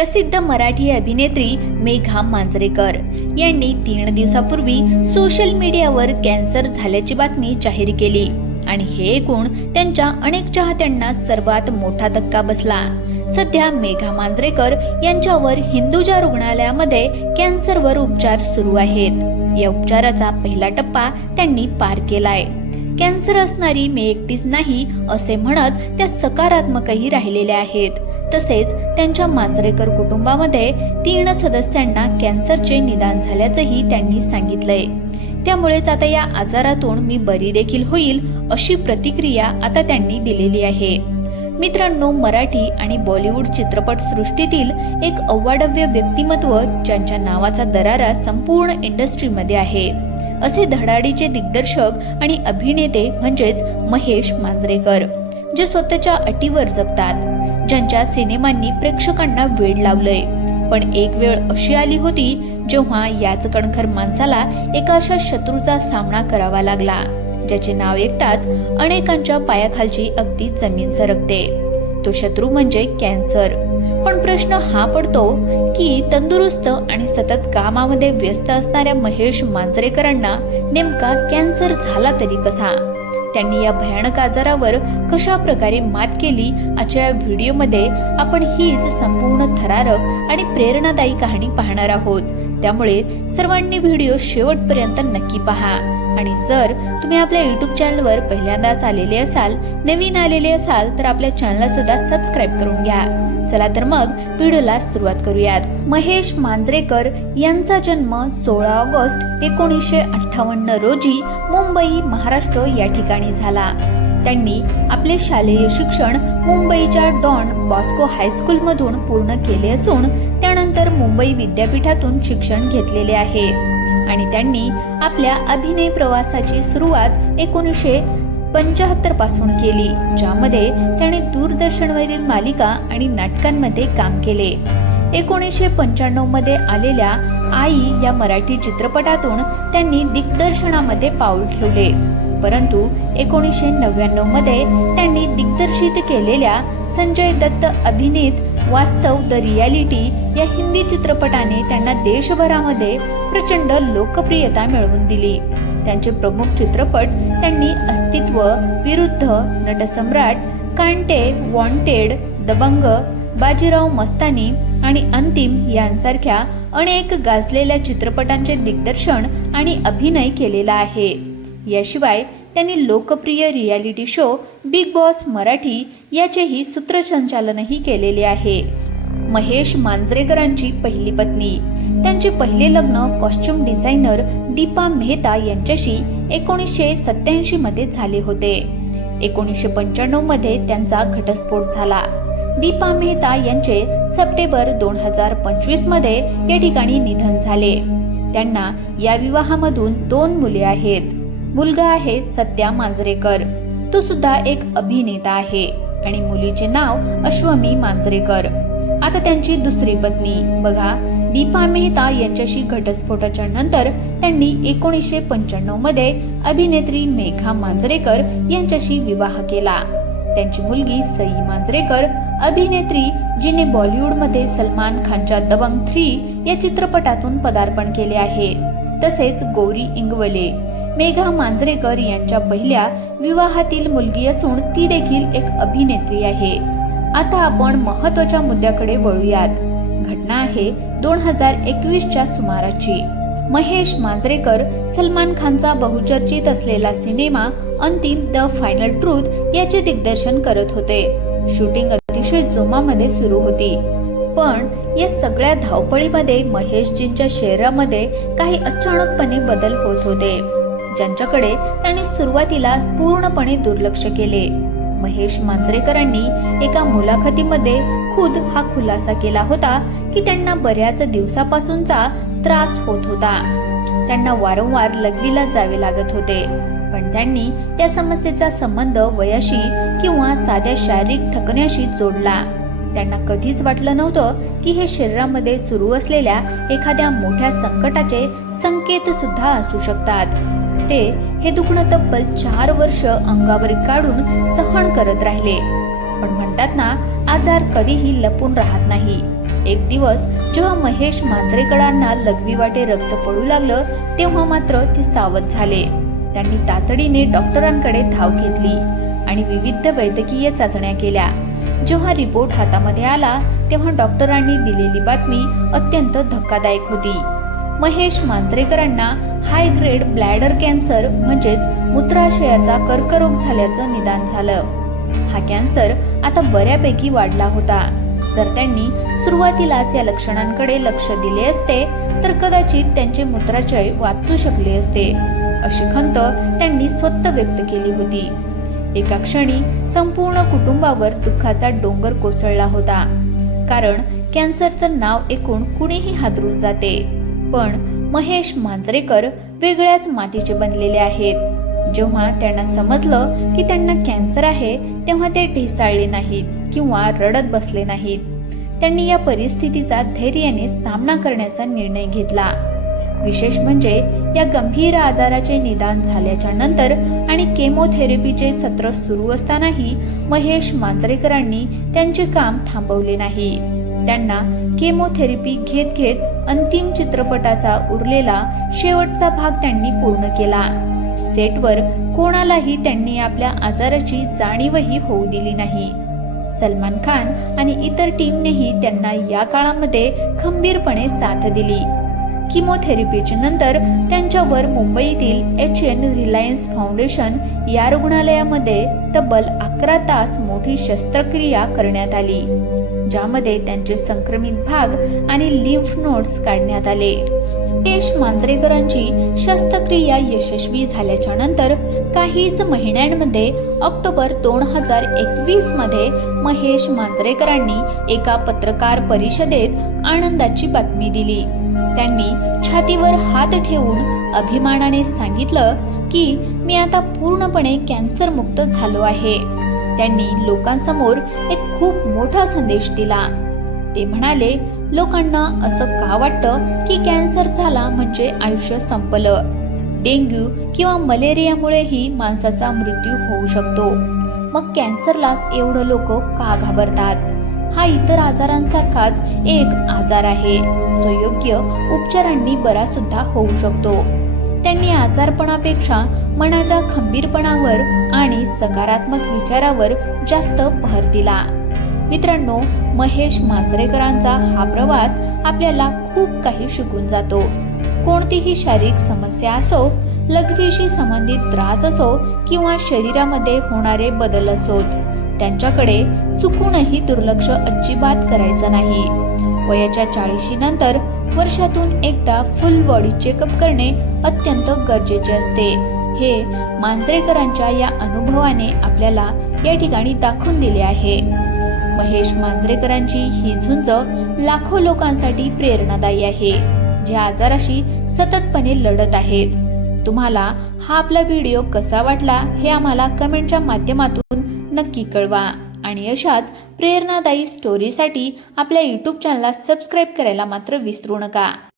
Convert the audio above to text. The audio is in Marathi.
प्रसिद्ध मराठी अभिनेत्री मेघा मांजरेकर यांनी 3 दिवसापूर्वी सोशल मीडियावर कॅन्सर झाल्याची बातमी जाहीर केली आणि हे ऐकून त्यांच्या अनेक चाहत्यांना सर्वात मोठा धक्का बसला। सध्या मेघा मांजरेकर यांच्यावर हिंदुजा रुग्णालयामध्ये कॅन्सरवर उपचार सुरू आहेत। या उपचाराचा पहिला टप्पा त्यांनी पार केलाय। कॅन्सर असणारी मी एकटीच नाही असे म्हणत त्या सकारात्मकही राहिलेल्या आहेत। तसेच त्यांच्या मांजरेकर कुटुंबामध्ये 3 सदस्यांना कॅन्सरचे निदान झाल्याचंही त्यांनी सांगितलंय। त्यामुळेच आता या आजारातून मी बरी देखील होईल अशी प्रतिक्रिया आता त्यांनी दिलेली आहे। मित्रांनो, मराठी आणि बॉलिवूड चित्रपट सृष्टीतील एक अवाढव्य व्यक्तिमत्व ज्यांच्या नावाचा दरारा संपूर्ण इंडस्ट्रीमध्ये आहे असे धडाडीचे दिग्दर्शक आणि अभिनेते म्हणजेच महेश मांजरेकर, जे स्वतःच्या अटीवर जगतात, ज्यांच्या सिनेमांनी प्रेक्षकांना वेड लावलंय। पण एक वेळ अशी आली होती जेव्हा याच कणखर माणसाला एका अशा शत्रूचा सामना करावा लागला ज्याचे नाव ऐकताच अनेकांच्या पायाखालची अगदी जमीन सरकते। तो शत्रू म्हणजे कॅन्सर। पण प्रश्न हा पडतो की तंदुरुस्त आणि सतत कामामध्ये व्यस्त असणाऱ्या महेश मांजरेकरांना नेमका कॅन्सर झाला तरी कसा? त्यांनी या भयानक आजारावर कशा प्रकारे मात केली आजच्या या व्हिडिओमध्ये आपण हीच संपूर्ण थरारक आणि प्रेरणादायी कहाणी पाहणार आहोत। त्यामुळे सर्वांनी व्हिडिओ शेवटपर्यंत नक्की पहा। आणि जर तुम्ही आपल्या YouTube चॅनलवर पहिल्यांदाच आलेले असाल, नवीन आलेले असाल तर आपल्या चॅनलला सुद्धा सबस्क्राईब करून घ्या। चला तर मग व्हिडिओला सुरुवात करूयात। महेश मांजरेकर यांचा जन्म 16 ऑगस्ट 1958 रोजी मुंबई, महाराष्ट्र या ठिकाणी झाला। त्यांनी आपले शालेय शिक्षण मुंबईच्या डॉन बॉस्को हायस्कूल मधून पूर्ण केले असून त्यानंतर मुंबई विद्यापीठातून शिक्षण घेतलेले आहे आणि त्यांनी आपल्या अभिनय प्रवासाची सुरुवात 1975 पासून केली, ज्यामध्ये त्याने दूरदर्शनवरील मालिका आणि नाटकांमध्ये काम केले। 1995 मध्ये आलेल्या आई या मराठी चित्रपटातून त्यांनी दिग्दर्शनामध्ये पाऊल ठेवले। परंतु 1999 मध्ये त्यांनी दिग्दर्शित केलेल्या संजय दत्त अभिनीत वास्तव द रियालिटी या हिंदी चित्रपटाने त्यांना देशभरामध्ये प्रचंड लोकप्रियता मिळवून दिली। त्यांचे प्रमुख चित्रपट त्यांनी अस्तित्व, विरुद्ध, नटसम्राट, कांटे, वॉन्टेड, दबंग, बाजीराव मस्तानी आणि अंतिम यांसारख्या अनेक गाजलेल्या चित्रपटांचे दिग्दर्शन आणि अभिनय केलेला आहे। याशिवाय त्यांनी लोकप्रिय reality show big boss Marathi याचेही सूत्रसंचालनही केलेले आहे। महेश मांजरेकरांची पहिली पत्नी, त्यांचे पहिले लग्न कॉस्ट्युम डिझायनर दीपा मेहता यांच्याशी 1987 मध्ये झाले होते। 1995 मध्ये त्यांचा घटस्फोट झाला। दीपा मेहता यांचे सप्टेंबर 2025 मध्ये या ठिकाणी निधन झाले। त्यांना या विवाहामधून 2 मुले आहेत। मुलगा आहे सत्या मांजरेकर, तो सुद्धा एक अभिनेता आहे आणि मुलीचे नाव अश्वमी मांजरेकर। आता त्यांची दुसरी पत्नी बघा, दीपा मेहता यांच्याशी घटस्फोटाच्या नंतर त्यांनी 1995 मध्ये अभिनेत्री मेघा मांजरेकर यांच्याशी विवाह केला। त्यांची मुलगी सई मांजरेकर अभिनेत्री, जिने बॉलिवूडमध्ये सलमान खानच्या दबंग 3 या चित्रपटातून पदार्पण केले आहे। तसेच गौरी इंगवले मेघा मांजरेकर यांच्या पहिल्या विवाहातील मुलगी असून ती देखील एक अभिनेत्री आहे। आता आपण महत्त्वाच्या मुद्द्याकडे वळूयात। घटना आहे 2021च्या सुमाराची। महेश मांजरेकर सलमान खानचा बहुचर्चित असलेला सिनेमा अंतिम द फायनल ट्रूथ याचे दिग्दर्शन करत होते। शूटिंग अतिशय जोमामध्ये सुरू होती, पण या सगळ्या धावपळीमध्ये महेशजींच्या शरीरामध्ये काही अचानकपणे बदल होत होते, ज्यांच्याकडे त्यांनी सुरुवातीला पूर्णपणे दुर्लक्ष केले। महेश मांजरेकरांनी एका मुलाखतीमध्ये खुद हा खुलासा केला होता की त्यांना बऱ्याच दिवसापासूनचा त्रास होत होता। त्यांना वारंवार लघवीला जावे लागत होते, पण त्यांनी त्या समस्येचा संबंध वयाशी किंवा साध्या शारीरिक थकण्याशी जोडला। त्यांना कधीच वाटलं नव्हतं की हे शरीरामध्ये सुरू असलेल्या एखाद्या मोठ्या संकटाचे संकेत सुद्धा असू शकतात। ते हे दुखणं तब्बल 4 वर्ष अंगावर काढून सहन करत राहिले। पण म्हणतात ना, आजार कधीही लपून राहत नाही। एक दिवस जेव्हा महेश मांजरेकरांना लघवी वाटे रक्त पडू लागलं तेव्हा मात्र ते सावध झाले. त्यांनी तातडीने डॉक्टरांकडे धाव घेतली आणि विविध वैद्यकीय चाचण्या केल्या. जेव्हा रिपोर्ट हातामध्ये आला तेव्हा डॉक्टरांनी दिलेली बातमी अत्यंत धक्कादायक होती. महेश मांजरेकरांना हाय ग्रेड ब्लॅडर कॅन्सर म्हणजेच मूत्राशयाचा कर्करोग झाल्याचं निदान झालं. हा कॅन्सर आता बऱ्यापैकी वाढला होता. जर त्यांनी सुरुवातीलाच या लक्षणांकडे लक्ष दिले असते तर कदाचित त्यांचे मूत्राशय वाचू शकले असते, अशी खंत त्यांनी स्वतः व्यक्त केली होती. एका क्षणी संपूर्ण कुटुंबावर दुःखाचा डोंगर कोसळला होता. कारण कॅन्सरचं नाव ऐकून कुणीही हादरून जाते, पण महेश मांजरेकर वेगळ्याच मातीचे बनलेले आहेत. जेव्हा त्यांना समजलं की त्यांना कॅन्सर आहे तेव्हा ते ढेसाळले नाहीत किंवा रडत बसले नाहीत. त्यांनी या परिस्थितीचा धैर्याने सामना करण्याचा निर्णय घेतला. विशेष म्हणजे या गंभीर आजाराचे निदान झाल्याच्या नंतर आणि केमोथेरपीचे सत्र सुरू असतानाही महेश मांजरेकरांनी त्यांचे काम थांबवले नाही. त्यांना केमोथेरपी घेत घेत अंतिम चित्रपटाचा उरलेला शेवटचा भाग त्यांनी पूर्ण केला. सेटवर कोणालाही त्यांनी आपल्या आजाराची जाणीवही होऊ दिली नाही. सलमान खान आणि इतर टीमनेही त्यांना या काळामध्ये खंबीरपणे साथ दिली. किमोथेरपीच्या नंतर त्यांच्यावर मुंबईतील HN रिलायन्स फाउंडेशन या रुग्णालयामध्ये तब्बल 11 तास मोठी शस्त्रक्रिया करण्यात आली, ज्यामध्ये त्यांचे संक्रमित भाग आणि लिम्फ नोड्स काढण्यात आले. महेश मांजरेकरांची शस्त्रक्रिया यशस्वी झाल्याच्या नंतर काहीच महिन्यांमध्ये ऑक्टोबर 2021 मध्ये महेश मांजरेकरांनी एका पत्रकार परिषदेत आनंदाची बातमी दिली. त्यांनी छातीवर हात ठेवून अभिमानाने सांगितलं की मी आता पूर्णपणे कॅन्सर मुक्त झालो आहे. त्यांनी लोकांसमोर एक खूप मोठा संदेश दिला. ते म्हणाले, लोकांना असं का वाटतं की कॅन्सर झाला म्हणजे आयुष्य संपलं. डेंग्यू किंवा मलेरियामुळेही माणसाचा मृत्यू होऊ शकतो. मग कॅन्सरलाच एवढं लोक का घाबरतात? हा इतर आजारांसारखाच एक आजार आहे जो योग्य उपचारांनी बरा सुद्धा होऊ शकतो. त्यांनी आजारपणापेक्षा मनाच्या खंबीरपणावर आणि सकारात्मक विचारावर जास्त भर दिला. मित्रांनो, महेश मांजरेकरांचा हा प्रवास आपल्याला खूप काही शिकून जातो. कोणतीही शारीरिक समस्या असो, लघवीशी संबंधित त्रास असो किंवा शरीरामध्ये होणारे बदल असोत, त्यांच्याकडे चुकूनही दुर्लक्ष अजिबात करायचं नाही. वयाच्या 40 नंतर वर्षातून एकदा फुल बॉडी चेकअप करणे अत्यंत गरजेचे असते. हे मांजरेकरांच्या या अनुभवाने आपल्याला या ठिकाणी दाखवून दिले आहे. महेश मांजरेकरांची ही झुंज लाखो लोकांसाठी प्रेरणादायी आहे, जे आजाराशी सततपणे लढत आहेत. तुम्हाला हा आपला व्हिडिओ कसा वाटला हे आम्हाला कमेंटच्या माध्यमातून नक्की कळवा आणि अशाच प्रेरणादायी स्टोरीसाठी आपल्या YouTube चॅनलला सबस्क्राईब करायला मात्र विसरू नका.